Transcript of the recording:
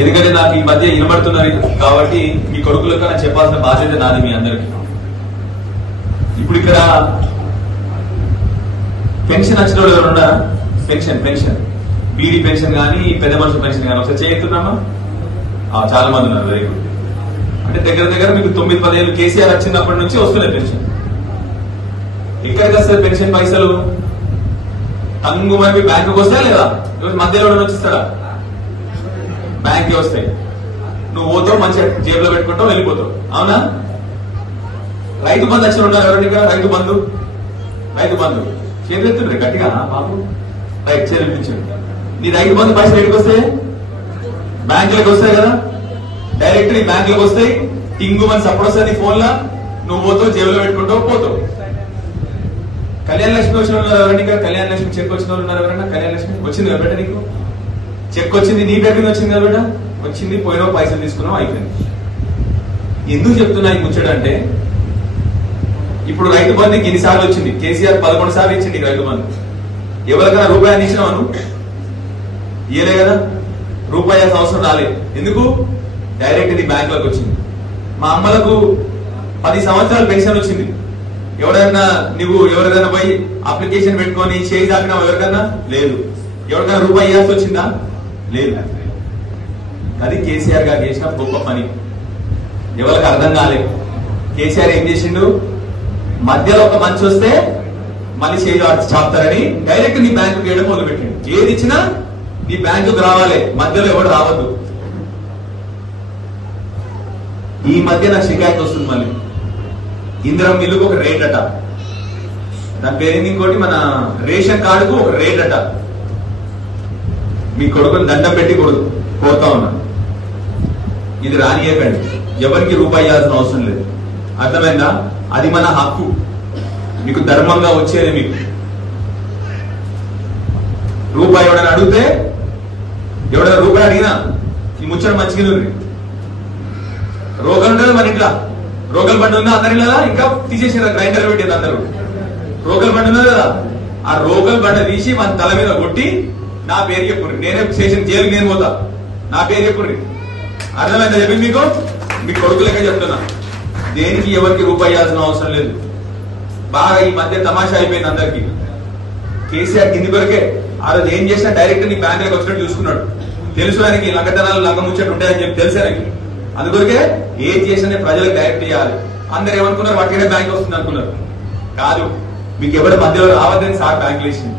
ఎందుకంటే నాకు ఈ మధ్య వినబడుతున్నది కాబట్టి మీ కొడుకులకు నాకు చెప్పాల్సిన బాధ్యత నాది మీ అందరికి. ఇప్పుడు ఇక్కడ పెన్షన్ వచ్చిన వాళ్ళు ఎవరు ఉన్నారా? పెన్షన్ బీడీ పెన్షన్ కానీ పెద్ద మనుషుల పెన్షన్ కానీ ఒకసారి చేస్తున్నామా? చాలా మంది ఉన్నారు. Very good. అంటే దగ్గర మీకు 9-10 ఏళ్ళు కేసీఆర్ వచ్చినప్పటి నుంచి వస్తున్నాయి పెన్షన్. ఎక్కడికి వస్తుంది పెన్షన్ పైసలు? tangu మరి బ్యాంకుకి వస్తాయా లేదా? మధ్యలో వచ్చిస్తాడా? బ్యాంక్కి వస్తాయి. నువ్వు పోతావు, మంచిగా జేబులో పెట్టుకుంటావు, వెళ్ళిపోతావు. అవునా? రైతు బంధు వచ్చిన ఉన్నారు ఎవరైనా? రైతు బంధు చేతులు ఎత్తుండ్రే గట్టిగా బాబు. రైట్, చేపించండి. నీ రైతు బంధు పైసలు ఎక్కడికి వస్తాయి? బ్యాంకులకు వస్తాయి కదా. డైరెక్ట్ నీ బ్యాంకులకు వస్తాయి. టింగు మన సపోర్ట్ వస్తుంది నీ ఫోన్ లా. నువ్వు పోతావు, జేబులో పెట్టుకుంటావు, పోతావు. కళ్యాణ లక్ష్మి వచ్చిన వాళ్ళు ఎవరైనా? కళ్యాణ లక్ష్మి చెక్ వచ్చిన వాళ్ళు ఉన్నారు ఎవరైనా? కళ్యాణ లక్ష్మి వచ్చింది కదా బేట, నీకు చెక్ వచ్చింది, నీ బ్యాంక్ మీద వచ్చింది కదా బేట. వచ్చింది, పోయినావు, పైసలు తీసుకున్నావు, అయిపోయింది. ఎందుకు చెప్తున్నా ఈ ముచ్చడంటే, ఇప్పుడు రైతు బంధుకి ఎన్నిసార్లు వచ్చింది? కేసీఆర్ 11 సార్లు ఇచ్చింది రైతు బంధు. ఎవరికైనా రూపాయి ఇచ్చినావు నువ్వు? ఇయలే కదా. రూపాయి అవసరం రాలేదు. ఎందుకు? డైరెక్ట్ ఇది బ్యాంకులకు వచ్చింది. మా అమ్మలకు 10 సంవత్సరాలు పెన్షన్ వచ్చింది. ఎవరైనా పోయి అప్లికేషన్ పెట్టుకొని చేయి దాటినా ఎవరికన్నా? లేదు. ఎవరికైనా రూపాయి ఇవ్వాల్సి వచ్చిందా? లేదు. అది కేసీఆర్ గారు చేసిన గొప్ప పని. ఎవరికి అర్థం కాలేదు. కేసీఆర్ ఏం చేసిండు? మధ్యలో ఒక మంచి వస్తే మళ్ళీ చేయి చాపుతారని డైరెక్ట్ నీ బ్యాంకు వేయడం మొదలు పెట్టిండు. ఏది ఇచ్చినా నీ బ్యాంకుకు రావాలి, మధ్యలో ఎవరు రావద్దు. ఈ మధ్య నాకు షికాయత్ వస్తుంది మళ్ళీ. ఇందిరం మిల్లుకు ఒక రేట్ అట, దాని పేరు ఇంకోటి మన రేషన్ కార్డుకు ఒక రేట్ అట. మీ కొడుకుని దండం పెట్టి కోరుతా ఉన్నా, ఇది రానియకండి. ఎవరికి రూపాయి ఇవ్వాల్సిన అవసరం లేదు. అర్థమైందా? అది మన హక్కు, మీకు ధర్మంగా వచ్చేది. మీకు రూపాయి ఎవడైనా అడిగితే, ఎవడైనా రూపాయి అడిగినా ఈ ముచ్చట మంచిగా రోగలు ఉండదు మన ఇంట్లో. రోగల్ బండి ఉందా అందరి కదా? ఇంకా తీసేసారు, గ్రైండర్ పెట్టేది అందరూ. రోగల్ బండి ఉన్నది కదా, ఆ రోగల్ బండి తీసి మన తల మీద కొట్టి నా పేరు చెప్పుర్రి. నేనే స్టేషన్ జైలుకి నేను పోతా, నా పేరు చెప్పుర్రి. అర్థమైందా? చెప్పి మీకు మీ కొడుకులకే చెప్తున్నా, దేనికి ఎవరికి రూపాయి ఇవ్వాల్సిన అవసరం లేదు. బాగా ఈ మధ్య తమాషా అయిపోయింది అందరికి. కేసీఆర్ కింది కొరకే ఆ రోజు ఏం చేసినా డైరెక్ట్ నీ బ్యాంకులకు వచ్చినట్టు చూసుకున్నాడు. తెలుసు ఆయనకి లంగతనాలు లంగ ముచ్చట్టు ఉంటాయని చెప్పి తెలుసు ఆయనకి. అందుకొరకే ఏం చేసినా ప్రజలకు డైరెక్ట్ ఇవ్వాలి. అందరు ఏమనుకున్నారు? వాటికనే బ్యాంక్ వస్తుంది అనుకున్నారు. కాదు, మీకు ఎవరు మధ్యలో రావద్దని సార్ బ్యాంకులు వేసింది.